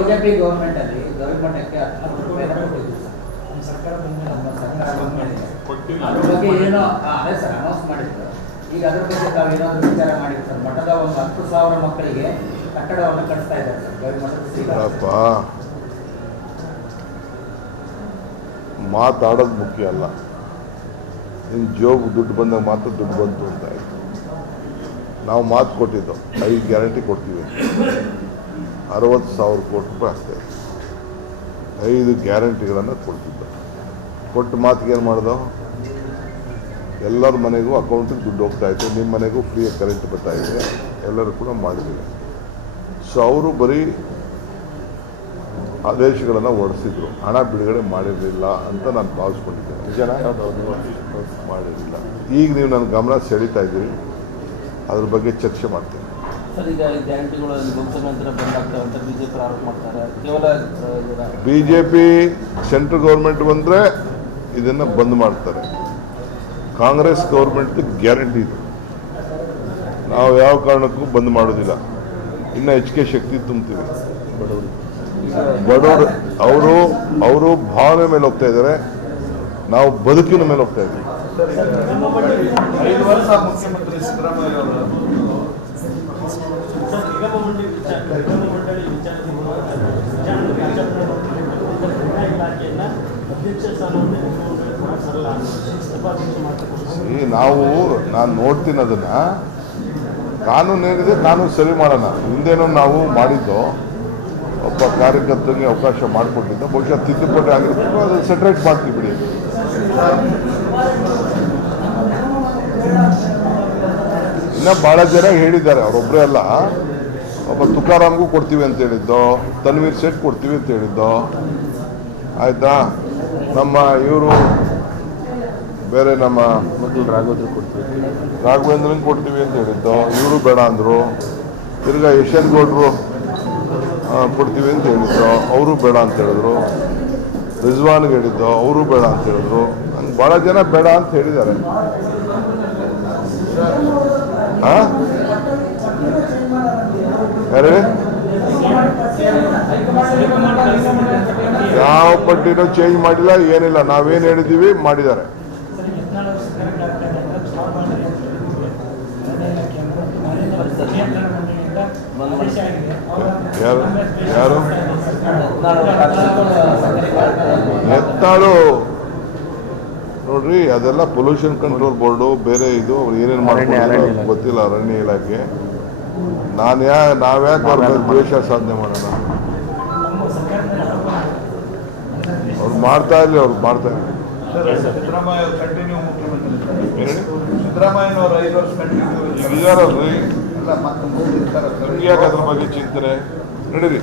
BJP government ಅಲ್ಲಿ ಗೌರ್ಮೆಂಟಕ್ಕೆ 10 ರೂಪಾಯಿ ಸರ್ಕಾರ ಅದ್ರ ಬಗ್ಗೆ ಏನೋ ಅದೇ ಸರ್ ಅನೌನ್ಸ್ ಮಾಡಿದ್ರು. ಈಗ ಅದ್ರ ಬಗ್ಗೆ ತಾವೇನಾದ್ರೂ ವಿಚಾರ ಮಾಡಿದ್ರು ಸರ್? ಮಠದ ಒಂದು 10,000 ಮಕ್ಕಳಿಗೆ ಕಟ್ಟಡವನ್ನು ಕಟ್ಟಿಸ್ತಾ ಇದ್ದಾರೆ ಸರ್ ಗೌರ್ಮೆಂಟ್. ಮಾತಾಡೋದು ಮುಖ್ಯ ಅಲ್ಲ, ನಿನ್ನ ಜೋಬ್ ದುಡ್ಡು ಬಂದಾಗ ಮಾತ್ರ ದುಡ್ಡು ಬಂತು ಅಂತ ಆಯಿತು. ನಾವು ಮಾತು ಕೊಟ್ಟಿದ್ದು 5 ಗ್ಯಾರಂಟಿ ಕೊಡ್ತೀವಿ, 60,000 ಕೋಟಿ ರೂಪಾಯಿ ಆಗ್ತಾಯಿದೆ. 5 ಗ್ಯಾರಂಟಿಗಳನ್ನು ಕೊಡ್ತಿದ್ದು, ಕೊಟ್ಟು ಮಾತಿಗೆ ಏನು ಮಾಡ್ದೋ, ಎಲ್ಲರ ಮನೆಗೂ ಅಕೌಂಟಿಗೆ ದುಡ್ಡು ಹೋಗ್ತಾಯಿತ್ತು, ನಿಮ್ಮ ಮನೆಗೂ ಫ್ರೀಯಾಗಿ ಕರೆಂಟ್ ಬರ್ತಾಯಿದೆ, ಎಲ್ಲರೂ ಕೂಡ ಮಾಡಿದ್ದೀವಿ. ಸೊ ಅವರು ಬರೀ ಆದೇಶಗಳನ್ನು ಹೊರಡಿಸಿದ್ರು, ಹಣ ಬಿಡುಗಡೆ ಮಾಡಿರಲಿಲ್ಲ ಅಂತ ನಾನು ಭಾವಿಸ್ಕೊಂಡಿದ್ದೇನೆ. ನಿಜನಾ? ಮಾಡಿರಲಿಲ್ಲ. ಈಗ ನೀವು ನನ್ನ ಗಮನ ಸೆಳೀತಾ ಇದ್ದೀರಿ, ಅದ್ರ ಬಗ್ಗೆ ಚರ್ಚೆ ಮಾಡ್ತೀನಿ. ಬಿಜೆಪಿ ಸೆಂಟ್ರಲ್ ಗೌರ್ಮೆಂಟ್ ಬಂದರೆ ಇದನ್ನು ಬಂದ್ ಮಾಡ್ತಾರೆ. ಕಾಂಗ್ರೆಸ್ ಗೌರ್ಮೆಂಟ್ ಗ್ಯಾರಂಟಿ ಇದೆ, ನಾವು ಯಾವ ಕಾರಣಕ್ಕೂ ಬಂದ್ ಮಾಡೋದಿಲ್ಲ. ಇನ್ನು ಹೆಚ್ಚಿಗೆ ಶಕ್ತಿ ತುಂಬ್ತೀವಿ. ಬಡವರು ಅವರು ಭಾವನೆ ಮೇಲೆ ಹೋಗ್ತಾ ಇದ್ದಾರೆ, ನಾವು ಬದುಕಿನ ಮೇಲೆ ಹೋಗ್ತಾ ಇದ್ದೀವಿ. 5 ವರ್ಷ ಮುಖ್ಯಮಂತ್ರಿ ಸಿದ್ದರಾಮಯ್ಯ ಅವರು ನಾನು ನೋಡ್ತೀನಿ ಅದನ್ನ. ಕಾನೂನು ಏನಿದೆ ಕಾನೂನು ಸರಿ ಮಾಡೋಣ. ಹಿಂದೇನೋ ನಾವು ಮಾಡಿದ್ದು ಒಬ್ಬ ಕಾರ್ಯಕರ್ತರಿಗೆ ಅವಕಾಶ ಮಾಡಿಕೊಟ್ಟಿದ್ದು, ಬಹುಶಃ ತಿದ್ದುಪಡಿ ಆಗಿರ್ಬೇಕು, ಅದನ್ನು ಸೆಟ್ರೇಟ್ ಮಾಡ್ತೀವಿ ಬಿಡಿ. ಇನ್ನು ಭಾಳ ಜನ ಹೇಳಿದ್ದಾರೆ, ಅವರೊಬ್ಬರೇ ಅಲ್ಲ. ಒಬ್ಬ ತುಕಾರಾಮ್ಗೂ ಕೊಡ್ತೀವಿ ಅಂತ ಹೇಳಿದ್ದು, ತನ್ವೀರ್ ಸೇಠ್ ಕೊಡ್ತೀವಿ ಅಂತ ಹೇಳಿದ್ದು, ಆಯಿತಾ. ನಮ್ಮ ಇವರು ಬೇರೆ ನಮ್ಮ ರಾಘವೇಂದ್ರನ್ ಕೊಡ್ತೀವಿ ಅಂತ ಹೇಳಿದ್ದು, ಇವರು ಬೇಡ ಅಂದರು. ತಿರ್ಗಾ ಯಶವಂತ ಗೌಡ್ರು ಕೊಡ್ತೀವಿ ಅಂತ ಹೇಳಿದ್ದು, ಅವರು ಬೇಡ ಅಂತ ಹೇಳಿದ್ರು. ರಿಜ್ವಾನ್ಗೆ ಹೇಳಿದ್ದು, ಅವರು ಬೇಡ ಅಂತ ಹೇಳಿದ್ರು. ಹಂಗೆ ಭಾಳ ಜನ ಬೇಡ ಅಂತ ಹೇಳಿದ್ದಾರೆ. ಯಾರೇ ಯಾವ ಪಟ್ಟಿನೂ ಚೇಂಜ್ ಮಾಡಿಲ್ಲ, ಏನಿಲ್ಲ. ನಾವೇನು ಹೇಳಿದ್ದೀವಿ ಮಾಡಿದ್ದಾರೆ. ಯಾರು ಎತ್ತಾಳು ನೋಡ್ರಿ, ಅದೆಲ್ಲ ಪೊಲ್ಯೂಷನ್ ಕಂಟ್ರೋಲ್ ಬೋರ್ಡು ಬೇರೆ, ಇದು ಅವ್ರು ಏನೇನು ಮಾಡ್ಕೊಂಡು ಗೊತ್ತಿಲ್ಲ. ಅರಣ್ಯ ಇಲಾಖೆ. ನಾವ್ಯಾಕೆ ಅವ್ರ ಮೇಲೆ ದ್ವೇಷ ಸಾಧನೆ ಮಾಡೋಣ? ಅವ್ರು ಮಾಡ್ತಾ ಇರಲಿ, ಅವ್ರು ಮಾಡ್ತಾ ಇರಲಿ. ಸಿದ್ದರಾಮಯ್ಯ ಕಂಟಿನ್ಯೂ ಮುಖ್ಯಮಂತ್ರಿ. ಸಿದ್ದರಾಮಯ್ಯನವರು 5 ವರ್ಷ ಕಂಟಿನ್ಯೂ ಇದಾರಲ್ರಿ. ಯಾಕೆ ಅದ್ರ ಬಗ್ಗೆ ಚಿಂತನೆ ನಡೀರಿ.